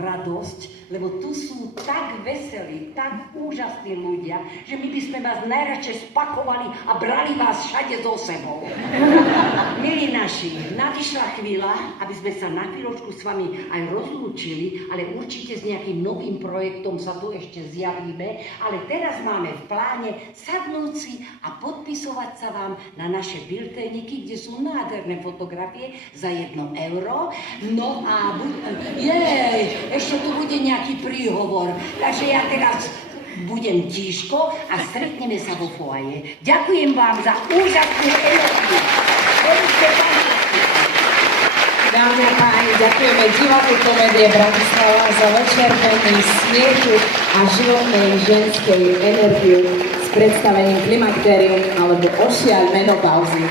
radosť, lebo tu sú tak veselí, tak úžasní ľudia, že my by sme vás najradšej spakovali a brali vás všade so sebou. Milí naši, nadišla chvíľa, aby sme sa na chvíľočku s vami aj rozlúčili, ale určite s nejakým novým projektom sa tu ešte zjavíme, ale teraz máme v pláne sadnúť si a podpisovať sa vám na naše bilténiky, kde sú nádherné fotografie za 1 euro. No a ešte tu bude nejaký príhovor, takže ja teraz budem tíško a stretneme sa vo foaje. Ďakujem vám za úžasnú energiu. Dámy a páni, ďakujeme Divadlu Komédie Bratislava za večer plný smiechu a životnej ženskej energiu s predstavením Klimakterium alebo Ošiaľ menopauzy.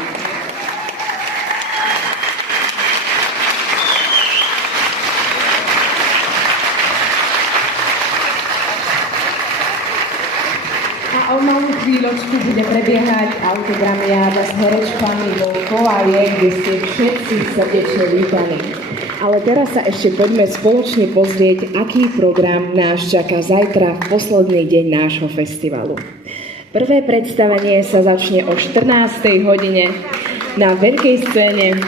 O malú chvíľočku bude prebiehať autogramiáda s herečkami vo foaje, kde ste všetci srdečne vítaní. Ale teraz sa ešte poďme spoločne pozrieť, aký program nás čaká zajtra v posledný deň nášho festivalu. Prvé predstavenie sa začne o 14. hodine na veľkej scéne